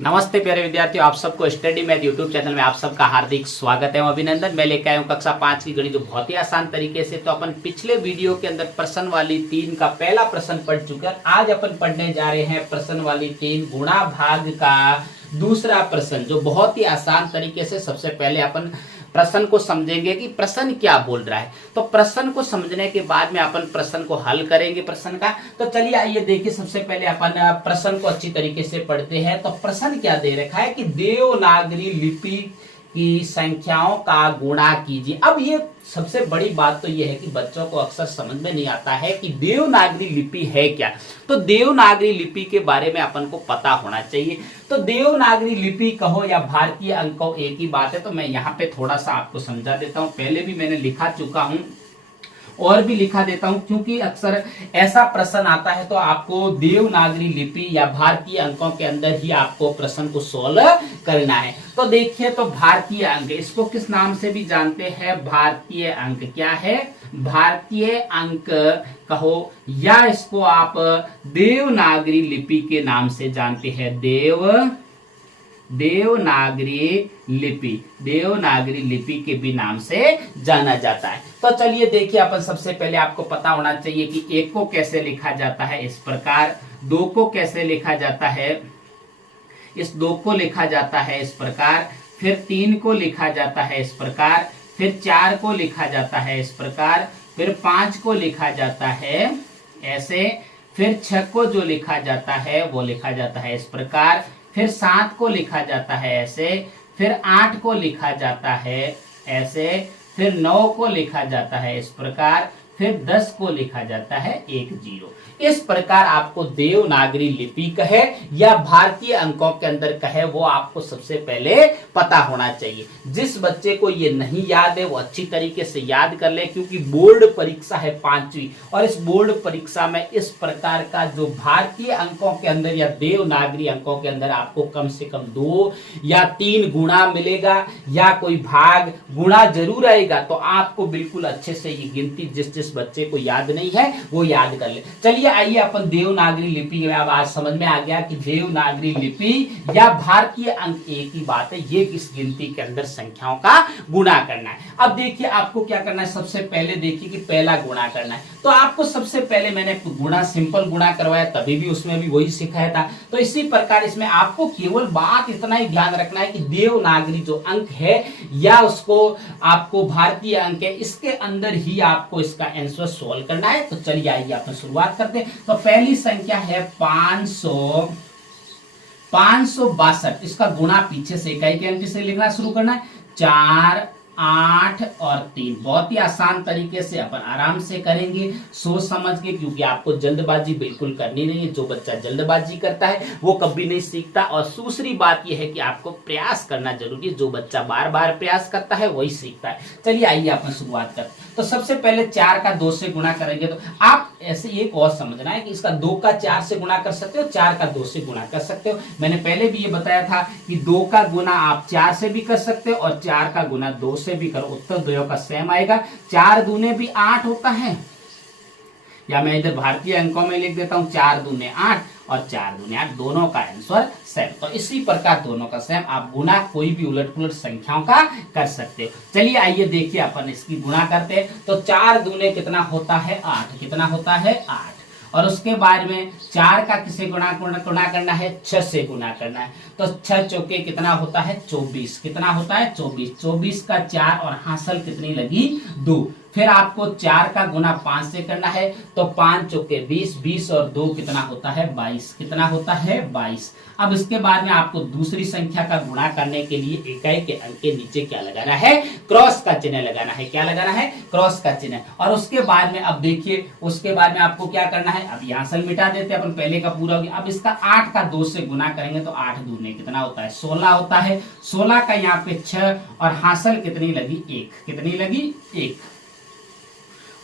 नमस्ते प्यारे विद्यार्थियों, आप सबको स्टडी मैथ यूट्यूब चैनल में आप सबका हार्दिक स्वागत है। अभिनंदन। मैं लेकर आया हूँ कक्षा 5 की गणित जो बहुत ही आसान तरीके से। तो अपन पिछले वीडियो के अंदर प्रश्न वाली 3 का पहला प्रश्न पढ़ चुके हैं। आज अपन पढ़ने जा रहे हैं प्रश्न वाली 3 गुणा भाग का दूसरा प्रश्न, जो बहुत ही आसान तरीके से। सबसे पहले अपन प्रश्न को समझेंगे कि प्रश्न क्या बोल रहा है। तो प्रश्न को समझने के बाद में अपन प्रश्न को हल करेंगे प्रश्न का। तो चलिए आइए देखिए, सबसे पहले अपन प्रश्न को अच्छी तरीके से पढ़ते हैं। तो प्रश्न क्या दे रखा है कि देवनागरी लिपि की संख्याओं का गुणा कीजिए। अब ये सबसे बड़ी बात तो ये है कि बच्चों को अक्सर समझ में नहीं आता है कि देवनागरी लिपि है क्या। तो देवनागरी लिपि के बारे में अपन को पता होना चाहिए। तो देवनागरी लिपि कहो या भारतीय अंक कहो, एक ही बात है। तो मैं यहाँ पे थोड़ा सा आपको समझा देता हूँ। पहले भी मैंने लिखा चुका हूँ और भी लिखा देता हूं, क्योंकि अक्सर ऐसा प्रश्न आता है तो आपको देवनागरी लिपि या भारतीय अंकों के अंदर ही आपको प्रश्न को सोल्व करना है। तो देखिए, तो भारतीय अंक, इसको किस नाम से भी जानते हैं? भारतीय अंक। क्या है? भारतीय अंक कहो या इसको आप देवनागरी लिपि के नाम से जानते हैं। देवनागरी लिपि के भी नाम से जाना जाता है। तो चलिए देखिए, अपन सबसे पहले आपको पता होना चाहिए कि 1 को कैसे लिखा जाता है, इस प्रकार। 2 को कैसे लिखा जाता है, इस 2 को लिखा जाता है इस प्रकार। फिर 3 को लिखा जाता है इस प्रकार। फिर 4 को लिखा जाता है इस प्रकार। फिर 5 को लिखा जाता है ऐसे। फिर 6 को जो लिखा जाता है वो लिखा जाता है इस प्रकार। फिर 7 को लिखा जाता है ऐसे। फिर 8 को लिखा जाता है ऐसे। फिर 9 को लिखा जाता है इस प्रकार। फिर 10 को लिखा जाता है 1 0। इस प्रकार आपको देवनागरी लिपि कहे या भारतीय अंकों के अंदर कहे, वो आपको सबसे पहले पता होना चाहिए। जिस बच्चे को ये नहीं याद है वो अच्छी तरीके से याद कर ले, क्योंकि बोर्ड परीक्षा है 5वीं, और इस बोर्ड परीक्षा में इस प्रकार का जो भारतीय अंकों के अंदर या देवनागरी अंकों के अंदर आपको कम से कम 2 या 3 गुणा मिलेगा या कोई भाग गुणा जरूर आएगा। तो आपको बिल्कुल अच्छे से ये गिनती जिस बच्चे को याद नहीं है वो याद कर ले। चलिए आइए अपन देवनागरी लिपि में, अब आज समझ में आ गया कि देवनागरी लिपि या भारतीय अंक एक ही बात है। ये किस गिनती के अंदर संख्याओं का गुणा करना है। अब देखिए आपको क्या करना है। सबसे पहले देखिए कि पहला गुणा करना है। तो आपको सबसे पहले मैंने गुणा, सिंपल गुणा करवाया, तभी भी उसमें भी वही सिखाया था। तो इसी प्रकार इसमें आपको केवल बात इतना ही ध्यान रखना है कि देवनागरी जो अंक है या उसको आपको भारतीय अंक है, इसके अंदर ही आपको इसका आंसर सोल्व करना है। तो चलिए आइए अपन शुरुआत करते हैं। तो पहली संख्या है 562। इसका गुणा पीछे से इकाई के अंक से लिखना शुरू करना है। 4, 8 और 3। बहुत ही आसान तरीके से अपन आराम से करेंगे, सोच समझ के, क्योंकि आपको जल्दबाजी बिल्कुल करनी नहीं है। जो बच्चा जल्दबाजी करता है वो कभी नहीं सीखता। और दूसरी बात यह है कि आपको प्रयास करना जरूरी है। जो बच्चा बार बार प्रयास करता है वही सीखता है। चलिए आइए अपन शुरुआत करते हैं। तो सबसे पहले 4 का 2 से गुणा करेंगे। तो आप ऐसे एक और समझना है कि इसका 2 का 4 से गुणा कर सकते हो, 4 का 2 से गुणा कर सकते हो। मैंने पहले भी ये बताया था कि 2 का गुणा आप 4 से भी कर सकते हो और 4 का गुणा 2 से भी करो, उत्तर दोनों का सेम आएगा। 4 दूने भी 8 होता है, या मैं इधर भारतीय अंकों में लिख देता हूं 4 दूने 8 और 4 दूने 8, दोनों का आंसर सेम। तो इसी प्रकार दोनों का सेम, आप गुणा कोई भी उलट पुलट संख्याओं का कर सकते हो। चलिए आइए देखिए अपन इसकी गुणा करते हैं। तो 4 दूने कितना होता है? 8। कितना होता है? 8। और उसके बाद में 4 का किसे गुणा करना है? 6 से गुणा करना है। तो 6 चौके कितना होता है? 24। कितना होता है? 24। 24 का 4 और हासिल कितनी लगी? 2। फिर आपको 4 का गुणा 5 से करना है। तो 5 चौके 20, 20 और 2 कितना होता है? 22। कितना होता है? 22। अब इसके बाद में आपको दूसरी संख्या का गुणा करने के लिए इकाई के अंक के नीचे क्या लगाना है? क्रॉस का चिन्ह लगाना है। क्या लगाना है? क्रॉस का चिन्ह। और उसके बाद में अब देखिए, उसके बाद में आपको क्या करना है? अब यहाँ से मिटा देते हैं अपन, पहले का पूरा हो गया। अब इसका 8 का 2 से गुणा करेंगे तो 8 दूने कितना होता है? 16 होता है। 16 का यहाँ पे 6 और हासिल कितनी लगी? 1। कितनी लगी? 1।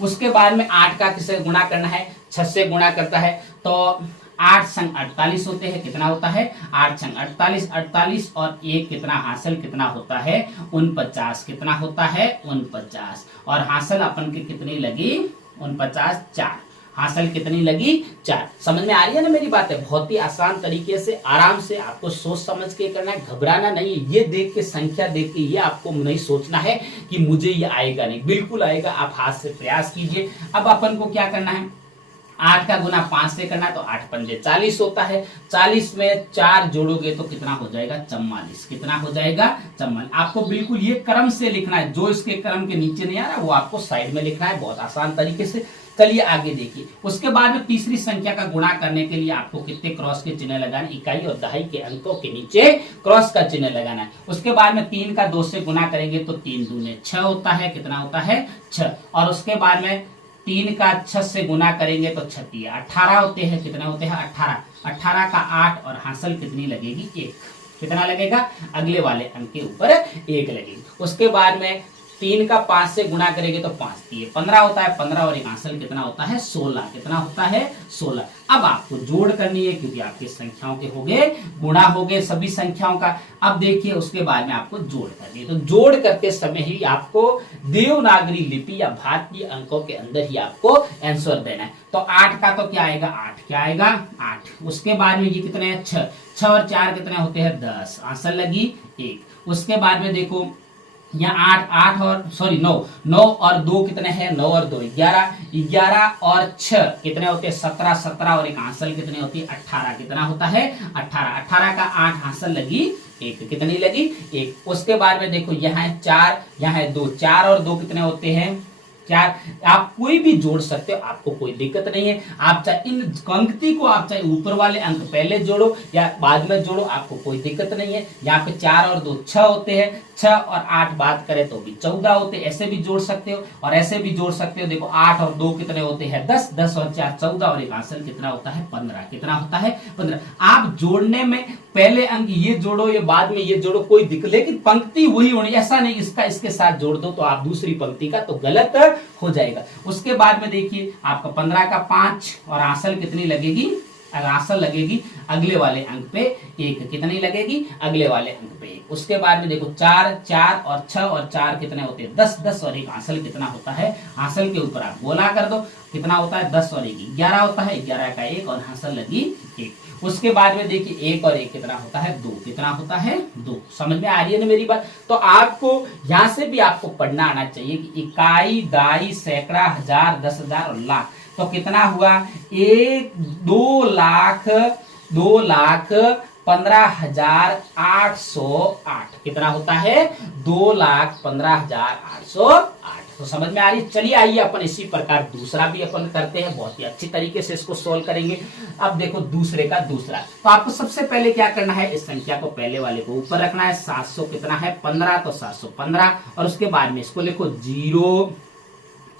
उसके बाद में 8 का किसे गुणा करना है? 6 से गुणा करता है। तो 8 संग 48 होते हैं। कितना होता है? 8 संग 48। 48 और 1 कितना हासिल कितना होता है? 49। कितना होता है? 49। और हासिल अपन के कितनी लगी? 49 4। हासिल कितनी लगी 4। समझ में आ रही है ना मेरी बात है। बहुत ही आसान तरीके से आराम से आपको सोच समझ के करना है, घबराना नहीं है। ये देख के संख्या देख के ये आपको नहीं सोचना है कि मुझे ये आएगा नहीं, बिल्कुल आएगा। आप हाथ से प्रयास कीजिए। अब अपन को क्या करना है, 8 का गुना 5 से करना है तो 8 पंजे 40 होता है। 40 में 4 जोड़ोगे तो कितना हो जाएगा 44। कितना हो जाएगा 44। आपको बिल्कुल ये क्रम से लिखना है, जो इसके क्रम के नीचे नहीं आ रहा वो आपको साइड में लिखना है, बहुत आसान तरीके से। चलिए आगे देखिए। उसके बाद में तीसरी संख्या का गुणा करने के लिए आपको कितने क्रॉस के चिन्ह लगाने, इकाई और दहाई के अंकों के नीचे क्रॉस का चिन्ह लगाना है। उसके बाद में 3 का 2 से गुणा करेंगे तो 3 दूने 6 होता है। कितना होता है 6। और उसके बाद में 3 का 6 से गुना करेंगे तो 6 18 होते हैं। कितने होते हैं 18। 18 का 8 और हासिल कितनी लगेगी 1। कितना लगेगा, अगले वाले अंक के ऊपर 1 लगेगी। उसके बाद में 3 का 5 से गुणा करेंगे तो 5 3 15 होता है। 15 और एक हासिल कितना होता है 16। कितना होता है 16। अब आपको जोड़ करनी है क्योंकि आपकी संख्याओं के हो गए, गुणा हो गए सभी संख्याओं का। अब देखिए उसके बाद में आपको जोड़ करनी है, तो जोड़ करते समय ही आपको देवनागरी लिपि या भारतीय अंकों के अंदर ही आपको आंसर देना है। तो 8 का तो क्या आएगा 8। क्या आएगा 8। उसके बाद में ये कितने हैं 6। 6 और 4 कितने होते हैं 10। आंसर लगी 1। उसके बाद में देखो यहाँ 8 और 9 और 2 कितने हैं 9 और 2 11। 11 और 6 कितने होते हैं 17। 17 और एक हासिल कितनी होती है 18। कितना होता है 18। 18 का 8 हासिल लगी 1। कितनी लगी 1। उसके बाद में देखो यहाँ है 4, यहाँ है 2। 4 और 2 कितने होते हैं 4। आप कोई भी जोड़ सकते हो, आपको कोई दिक्कत नहीं है। आप चाहे इन पंक्ति को आप चाहे ऊपर वाले अंक पहले जोड़ो या बाद में जोड़ो, आपको कोई दिक्कत नहीं है। यहाँ पे 4 और 2 6 होते हैं। 6 और 8 बात करें तो भी 14 होते हैं। ऐसे भी जोड़ सकते हो और ऐसे भी जोड़ सकते हो। देखो 8 और 2 कितने होते हैं 10। 10 और 4 14 और एक हासिल कितना होता है 15। कितना होता है 15। आप जोड़ने में पहले अंक ये जोड़ो या बाद में ये जोड़ो कोई दिक्कत, लेकिन पंक्ति वही होनी, ऐसा नहीं इसका इसके साथ जोड़ दो तो आप दूसरी पंक्ति का, तो गलत हो जाएगा। उसके बाद में देखिए आपका 15 का 5 और हासिल कितनी लगेगी, हासिल लगेगी अगले वाले अंक पे 1। कितनी लगेगी अगले वाले अंक पे 1। उसके बाद में देखो 4 4 और 6 और 4 कितने होते हैं 10। 10 और एक हासिल कितना होता है, हासिल के ऊपर आप गोला कर दो। कितना होता है 10 और 1 11 होता है। 11 का 1 और हासिल लगी 1। उसके बाद में देखिए 1 और 1 कितना होता है 2। कितना होता है 2। समझ में आ रही है ना मेरी बात। तो आपको यहां से भी आपको पढ़ना आना चाहिए कि इकाई, दाई, सैकड़ा, हजार, 10,000 और लाख। तो कितना हुआ 2,15,808। कितना होता है 2,15,808। तो समझ में आ रही है। चलिए आइए अपन इसी प्रकार दूसरा भी अपन करते हैं, बहुत ही अच्छी तरीके से इसको सोल्व करेंगे। अब देखो दूसरे का दूसरा, तो आपको सबसे पहले क्या करना है, इस संख्या को पहले वाले को ऊपर रखना है। 700 कितना है 15, तो 715 और उसके बाद में इसको लिखो 0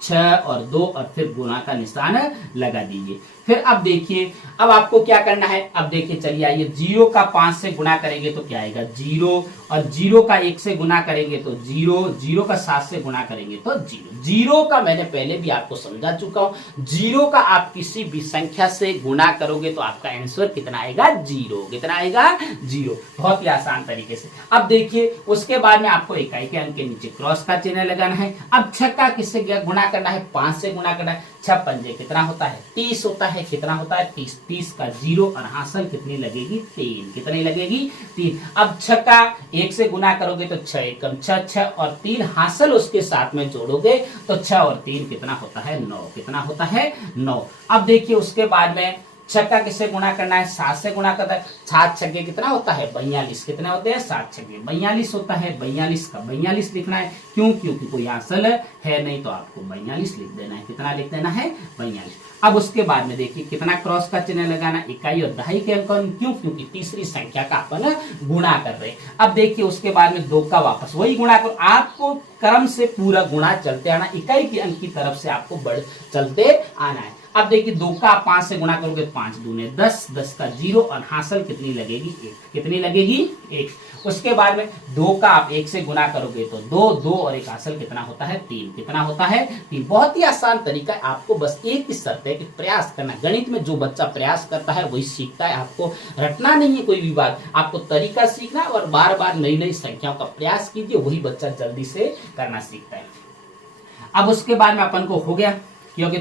6 और 2 और फिर गुना का निशान लगा दीजिए। फिर अब देखिए अब आपको क्या करना है। अब देखिए चलिए आइए 0 का 5 से गुना करेंगे तो क्या आएगा 0 और 0 का 1 से गुना करेंगे तो 0। 0 का 7 से गुना करेंगे तो 0। 0 का मैंने पहले भी आपको समझा चुका हूं। 0 का आप किसी भी संख्या से गुना करोगे तो आपका आंसर कितना आएगा 0। कितना आएगा 0। बहुत ही आसान तरीके से। अब देखिए उसके बाद में आपको इकाई के अंक के नीचे क्रॉस का चिन्ह लगाना है। अब 6 का किससे गुना करना है 5 से गुना करना है। 6 पंजे कितना होता है 30 होता है। कितना होता है 30। 30 का 0 और हासिल कितनी लगेगी 3। कितनी लगेगी 3। अब 6 का 1 से गुना करोगे तो 6 एकम 6 6 और 3 हासिल उसके साथ में जोड़ोगे तो 6 और 3 कितना होता है 9। कितना होता है 9। अब देखिए उसके बाद में 6 का किससे गुणा करना है 7 से गुणा करता है। 7 छक्के कितना होता है 42। कितने होते हैं 7 छक्के 42 होता है। 42 का 42 लिखना है। क्यों, क्योंकि कोई हासिल है नहीं तो आपको 42 लिख देना है। कितना लिख देना है 42। अब उसके बाद में देखिए कितना क्रॉस का चिन्ह लगाना, इकाई और दहाई के अंक। क्यों, क्योंकि तीसरी संख्या का अपन गुणा कर रहे हैं। अब देखिए उसके बाद में 2 का वापस वही गुणा करो। आपको क्रम से पूरा गुणा चलते आना, इकाई के अंक की तरफ से आपको बढ़ चलते आना है। अब देखिए 2 का 5 से गुणा करोगे 5 दूने 10। 10 का 0 और हासिल कितनी लगेगी 1। कितनी लगेगी 1। उसके बाद में 2 का आप 1 से गुणा करोगे तो 2। 2 और एक हासिल कितना होता है 3। कितना होता है 3। बहुत ही आसान तरीका है। आपको बस एक ही शर्त है कि प्रयास करना। गणित में जो बच्चा प्रयास करता है वही सीखता है। आपको रटना नहीं है कोई भी बात, आपको तरीका सीखना है और बार बार नई नई संख्याओं का प्रयास कीजिए, वही बच्चा जल्दी से करना सीखता है। अब उसके बाद में अपन को हो गया क्योंकि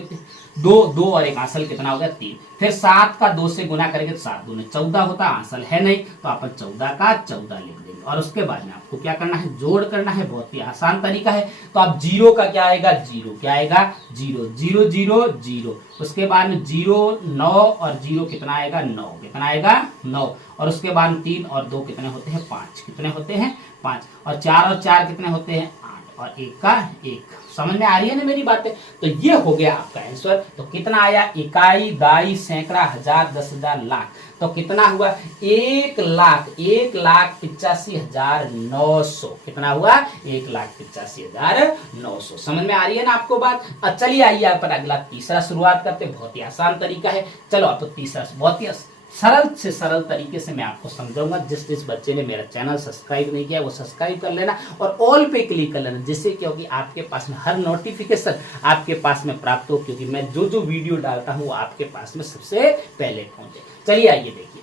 दो दो और एक आंसल कितना हो गया 3। फिर 7 का 2 से गुना करेंगे तो 7 दूनी 14 होता है, आंसल है नहीं तो अपन 14 का 14 लिख देंगे। और उसके बाद में आपको क्या करना है, जोड़ करना है, बहुत ही आसान तरीका है। तो आप 0 का क्या आएगा, 0 क्या आएगा 0, 0 0 0। उसके बाद में 0 9 और 0 कितना आएगा 9, कितना आएगा 9। और उसके बाद 3 और 2 कितने होते हैं 5, कितने होते हैं 5। और 4 और 4 कितने होते हैं 8 और 1 का 1। समझ में आ रही है ना मेरी बातें। तो ये हो गया आपका आंसर। तो कितना आया, इकाई, दाई, सैकड़ा, हजार, 10,000, लाख। तो कितना हुआ 1,85,900। कितना हुआ 1,85,900। समझ में आ रही है ना आपको बात। चलिए आइए आप अगला तीसरा शुरुआत करते हैं। बहुत ही आसान तरीका है। चलो आप तीसरा बहुत ही सरल से सरल तरीके से मैं आपको समझाऊंगा। जिस बच्चे ने मेरा चैनल सब्सक्राइब नहीं किया वो सब्सक्राइब कर लेना और ऑल पे क्लिक कर लेना, जिससे क्योंकि आपके पास में हर नोटिफिकेशन आपके पास में प्राप्त हो, क्योंकि मैं जो वीडियो डालता हूँ वो आपके पास में सबसे पहले पहुंचे। चलिए आइए देखिए,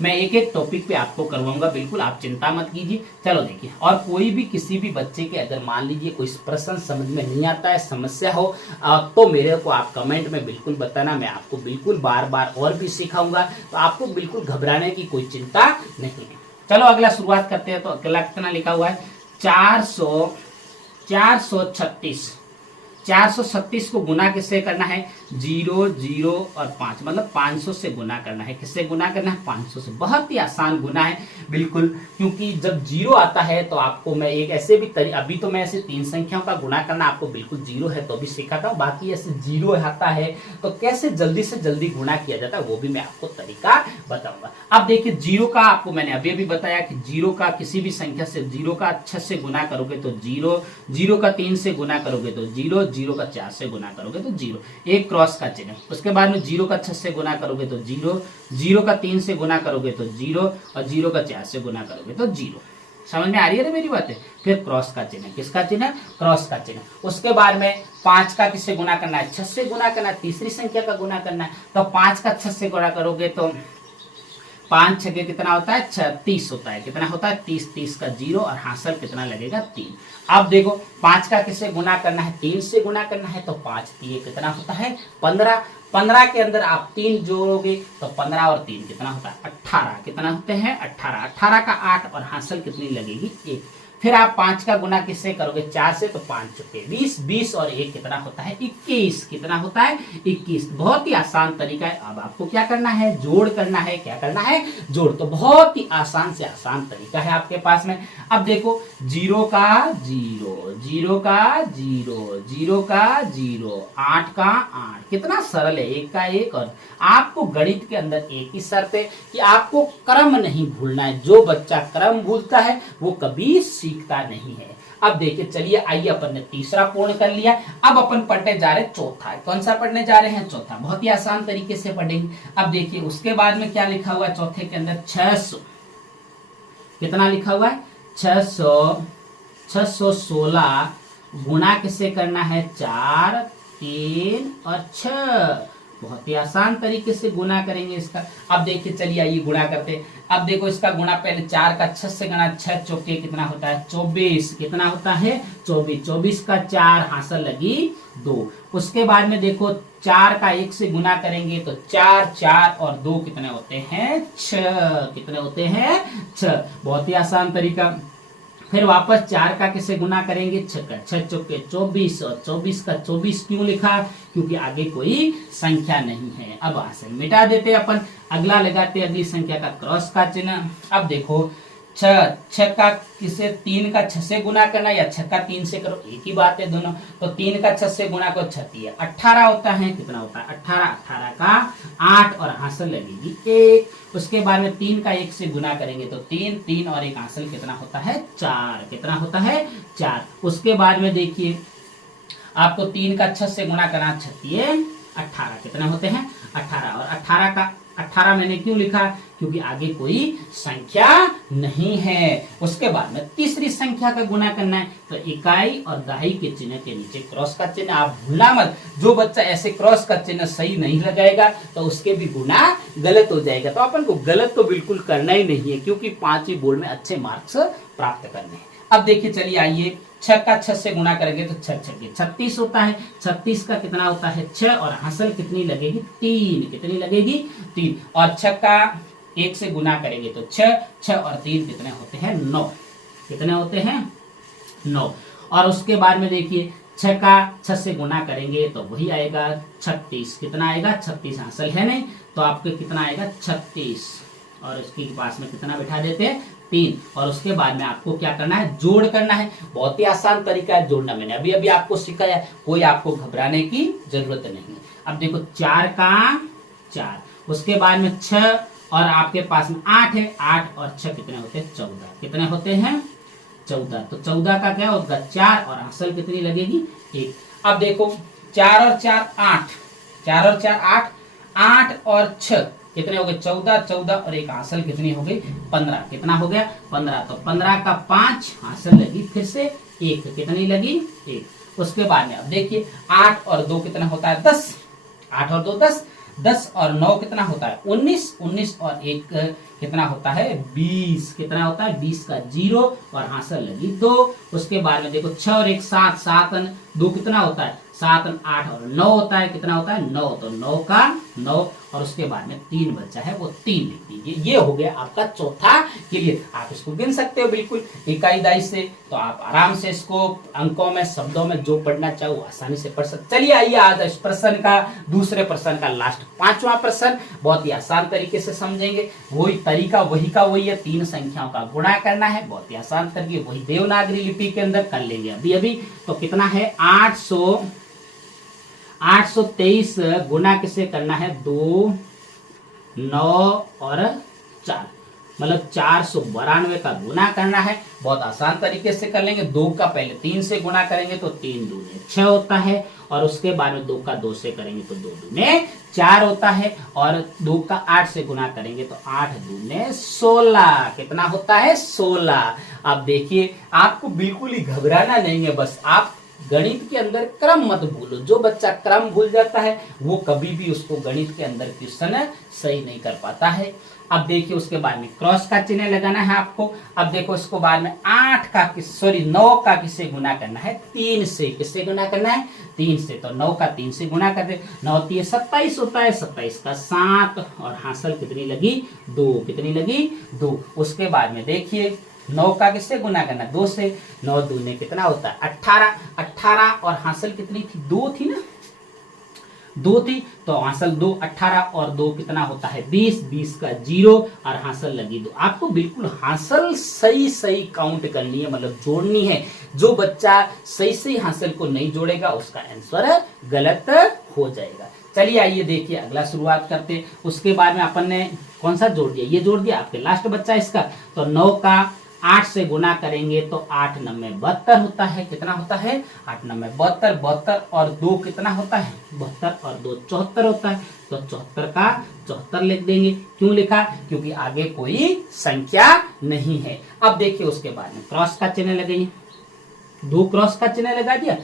मैं एक एक टॉपिक पे आपको करवाऊंगा, बिल्कुल आप चिंता मत कीजिए। चलो देखिए, और कोई भी किसी भी बच्चे के अगर मान लीजिए कोई प्रश्न समझ में नहीं आता है, समस्या हो, तो मेरे को आप कमेंट में बिल्कुल बताना। मैं आपको बिल्कुल बार बार और भी सिखाऊंगा, तो आपको बिल्कुल घबराने की कोई चिंता नहीं है। चलो अगला शुरुआत करते हैं। तो अगला कितना लिखा हुआ है 436 को गुना किससे करना है 0 0 और 5, मतलब 500 से गुना करना है। किससे गुना करना है 500 से। बहुत ही आसान गुना है बिल्कुल, क्योंकि जब 0 आता है तो आपको मैं एक ऐसे भी अभी तो मैं ऐसे 3 संख्याओं का गुना करना आपको बिल्कुल 0 है तो भी सिखाता हूँ। बाकी ऐसे 0 आता है तो कैसे जल्दी से जल्दी गुना किया जाता है वो भी मैं आपको तरीका बताऊंगा। अब देखिए 0 का आपको मैंने अभी बताया कि 0 का किसी भी संख्या से 0 का 6 से गुना करोगे तो 0, 0 का 3 से गुना करोगे तो 0, 0 का 4 से गुना करोगे तो 0, एक क्रॉस का चिन्ह। उसके बाद में 0 का 6 से गुना करोगे तो 0, 0 का 3 से गुना करोगे तो 0 और 0 का 4 से गुना करोगे तो 0। समझ में आ रही है ना मेरी बातें। फिर क्रॉस का चिन्ह, किसका चिन्ह क्रॉस का चिन्ह। उसके बाद में 5 का किससे गुना करना है 6 से गुना करना है, तीसरी संख्या का गुना करना है। तो 5 का 6 से गुना करोगे तो 5 छके कितना होता है 36 होता है। कितना होता है 30, 30 का 0 और हासिल कितना लगेगा 3। अब देखो 5 का किससे गुना करना है 3 से गुना करना है। तो 5 3 कितना होता है 15, 15 के अंदर आप 3 जोड़ोगे तो 15 और 3 कितना होता है 18। कितना होते हैं 18, 18 का 8 और हासिल कितनी लगेगी 1। फिर आप 5 का गुना किससे करोगे 4 से, तो 5 चुके 20, 20 और 1 कितना होता है 21। कितना होता है 21। बहुत ही आसान तरीका है। अब आपको क्या करना है जोड़ करना है। क्या करना है जोड़। तो बहुत ही आसान से आसान तरीका है आपके पास में। अब देखो 0 का 0, 0 का 0, 0 का 0, 8 का 8, कितना सरल है, 1 का 1। और आपको गणित के अंदर एक ही शर्त है कि आपको क्रम नहीं भूलना है। जो बच्चा क्रम भूलता है वो कभी सीखता नहीं है। अब देखिए चलिए आइए, अपन ने तीसरा पूर्ण कर लिया। अब अपन पढ़ने जा रहे हैं चौथा। कौन सा पढ़ने जा रहे हैं चौथा। बहुत ही आसान तरीके से पढ़ेंगे। अब देखिए उसके बाद में क्या लिखा हुआ है चौथे के अंदर 600। कितना लिखा हुआ है 616 गुना किससे करना है 4, 3 और 6। बहुत ही आसान तरीके से गुना करेंगे इसका। अब देखिए चलिए आइए गुणा करते हैं। अब देखो इसका गुणा पहले 4 का 6 से गुणा, 6 चौके कितना होता है 24। कितना होता है 24, 24 का 4 हासिल लगी 2। उसके बाद में देखो 4 का 1 से गुना करेंगे तो 4, 4 और 2 कितने होते हैं 6। कितने होते हैं 6। बहुत ही आसान तरीका। फिर वापस 4 का किसे गुना करेंगे 6 का, 6 चौके 24 और 24 का 24 क्यों लिखा, क्योंकि आगे कोई संख्या नहीं है। अब आसन मिटा देते अपन, अगला लगाते अगली संख्या का क्रॉस का चिन्ह। अब देखो 6 का किसे 3 का 6 से गुना करना या 6 का 3 से करो, एक ही बात है दोनों। तो 3 का 6 से गुना करो 6 18 होता है। कितना होता है 18, 18 का 8 और हासिल लगेगी 1। उसके बाद में 3 का 1 से गुना करेंगे तो 3, 3 और 1 हासिल कितना होता है 4। कितना होता है 4। उसके बाद में देखिए आपको 3 का 6 से गुना करना 6 18 कितना होते हैं 18। और 18 का 18 मैंने क्यों लिखा, क्योंकि आगे कोई संख्या नहीं है। उसके बाद में तीसरी संख्या का गुना करना है तो इकाई और दहाई के चिन्ह के नीचे क्रॉस का चिन्ह। आप भूलना मत, जो बच्चा ऐसे क्रॉस का चिन्ह सही नहीं लगाएगा तो उसके भी गुना गलत हो जाएगा। तो अपन को गलत तो बिल्कुल करना ही नहीं है, क्योंकि 5वीं बोर्ड में अच्छे मार्क्स प्राप्त करने हैं। अब देखिए चलिए आइए 6 का 6 से गुना करेंगे तो 6 छक्के 36 होता है। 36 का कितना होता है 6 और हासिल कितनी लगेगी 3, कितनी लगेगी 3 और 6 का 1 से गुना करेंगे तो 6, 6 और 3 कितने होते हैं 9, कितने होते हैं 9। और उसके बाद में देखिए 6 का 6 से गुना करेंगे तो वही आएगा 36, कितना आएगा 36, हासिल है नहीं तो आपको कितना आएगा 36 और इसके पास में कितना बैठा देते हैं 3 और उसके बाद में आपको क्या करना है जोड़ करना है। बहुत ही आसान तरीका है जोड़ना, मैंने अभी अभी आपको सिखाया, कोई आपको घबराने की जरूरत नहीं है। अब देखो 4 का 4, उसके बाद में 6 और आपके पास में 8 है, 8 और 6 कितने होते हैं 14, कितने होते हैं 14। तो 14 का क्या होगा 4 और हासिल कितनी लगेगी 1। अब देखो 4 और 4 8, 4 और 4 8, 8 और 6 कितने हो गए 14, 14 और एक हासिल कितनी हो गई 15, कितना हो गया 15। तो 15 का 5 हासिल लगी फिर से 1, कितनी लगी 1। उसके बाद में अब देखिए 8 और 2 कितना होता है 10, 8 और 2 10, 10 और 9 कितना होता है 19, 19 और 1 कितना होता है 20, कितना होता है 20 का 0 और हासिल लगी 2। उसके बाद में देखो 6 और 1 7, 7 और 2 कितना होता है 7, 8 और 9 होता है, कितना होता है 9। तो 9 का 9 और उसके बाद में 3 बचा है वो 3 लिख दीजिए। ये हो गया आपका चौथा क्लियर। आप इसको गिन सकते हो बिल्कुल इकाई दाई से, तो आप आराम से इसको अंकों में शब्दों में जो पढ़ना चाहो आसानी से पढ़ सकते। चलिए आइए आज इस प्रश्न का दूसरे प्रश्न का लास्ट 5वां प्रश्न बहुत ही आसान तरीके से समझेंगे। वही तरीका वही का वही है, 3 संख्याओं का गुणा करना है, बहुत ही आसान तरीके, वही देवनागरी लिपि के अंदर कर लेंगे अभी अभी। तो कितना है 823 गुना किसे करना है 2, 9 और 4, मतलब 492 का गुना करना है। बहुत आसान तरीके से कर लेंगे। 2 का पहले 3 से गुना करेंगे तो 3 दूने 6 होता है और उसके बाद में 2 का 2 से करेंगे तो 2 दूने 4 होता है और 2 का 8 से गुना करेंगे तो 8 दूने 16, कितना होता है 16। अब देखिए आपको बिल्कुल ही घबराना नहीं है, बस आप गणित के अंदर क्रम मत भूलो। जो बच्चा क्रम भूल जाता है वो कभी भी उसको गणित के अंदर क्वेश्चन सही नहीं कर पाता है। अब देखिए उसके बाद में क्रॉस का चिन्ह लगाना है आपको। अब देखो इसको बाद में 9 का किससे गुना करना है 3 से, किससे गुना करना है 3 से। तो 9 का 3 से गुना कर दे, 9 3 27 होता है, 27 का 7 और हासिल कितनी लगी 2, कितनी लगी 2। उसके बाद में देखिए 9 का किससे गुना करना 2 से, 9 दूने कितना होता है 18, 18 और हासिल कितनी थी 2 थी ना, 2 थी तो हासिल 2, 18 और 2 कितना होता है 20, 20 का 0 और हासिल लगी 2। आपको बिल्कुल हासिल सही सही काउंट करनी है, मतलब जोड़नी है। जो बच्चा सही सही हासिल को नहीं जोड़ेगा उसका आंसर गलत हो जाएगा। चलिए आइए देखिए अगला शुरुआत करते हैं। उसके बाद में अपन ने कौन सा जोड़ दिया, ये जोड़ दिया, आपके लास्ट बच्चा इसका। तो 9 का 8 से गुना करेंगे तो 8 9 72 होता है, कितना होता है 8 9 72, 72 और 2 कितना होता है 72 और 2 74 होता है। तो 74 का 74 लिख देंगे। क्यों लिखा, क्योंकि आगे कोई संख्या नहीं है। अब देखिए उसके बाद में क्रॉस का चिन्ह लगाइए, 2 क्रॉस का चिन्ह लगा दिया।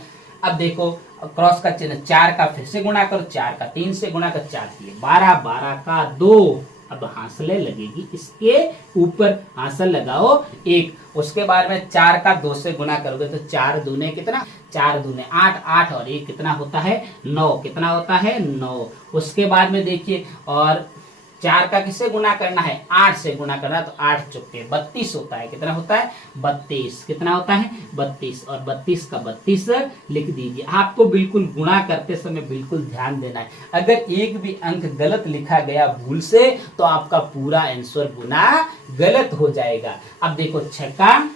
अब देखो क्रॉस का चिन्ह 4 का फिर से गुणा करो, 4 का 3 से गुणा कर 4 दिए 12, 12 का 2। अब हासिलें लगेगी इसके ऊपर, हासिल लगाओ 1। उसके बाद में 4 का 2 से गुना करोगे तो 4 दूने कितना 4 दूने 8, 8 और 1 कितना होता है 9, कितना होता है 9। उसके बाद में देखिए और 4 का किससे गुना करना है 8 से गुना करना, तो 8 चौके 32 होता है, कितना होता है 32, कितना होता है 32 और 32 का 32 लिख दीजिए। आपको बिल्कुल गुणा करते समय बिल्कुल ध्यान देना है, अगर एक भी अंक गलत लिखा गया भूल से तो आपका पूरा आंसर गुना गलत हो जाएगा। अब देखो 6 का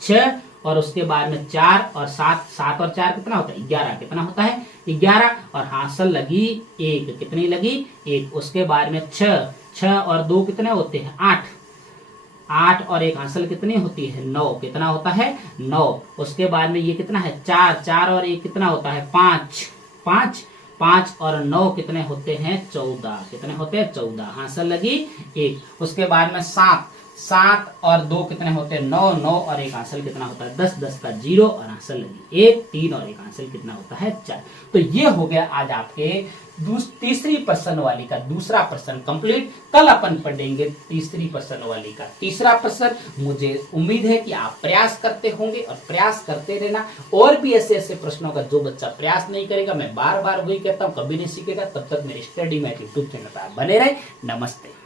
6 और उसके बाद में 4 और 7, 7 और 4 कितना होता है 11, कितना होता है 11 और हासिल लगी 1, कितनी लगी 1। उसके बाद में 6 और 2 कितने होते हैं 8, 8 और 1 हासिल कितनी होती है 9, कितना होता है 9। उसके बाद में ये कितना है 4 और 1 कितना होता है 5 और 9 कितने होते हैं 14, कितने होते हैं 14, हासिल लगी 1। उसके बाद में 7 और 2 कितने होते हैं 9, 9 और 1 हासिल कितना होता है 10, 10 का 0 और हासिल लगी 1, 3 और 1 हासिल कितना होता है 4। तो ये हो गया आज आपके तीसरी पर्सन वाली का दूसरा प्रश्न कंप्लीट। कल अपन पढ़ेंगे तीसरी पर्सन वाली का तीसरा प्रश्न। मुझे उम्मीद है कि आप प्रयास करते होंगे और प्रयास करते रहना। और भी ऐसे ऐसे प्रश्नों का जो बच्चा प्रयास नहीं करेगा, मैं बार बार वही कहता हूं, कभी नहीं सीखेगा। तब तक मेरे स्टडी मैथ यूट्यूब चैनल पर बने रहे। नमस्ते।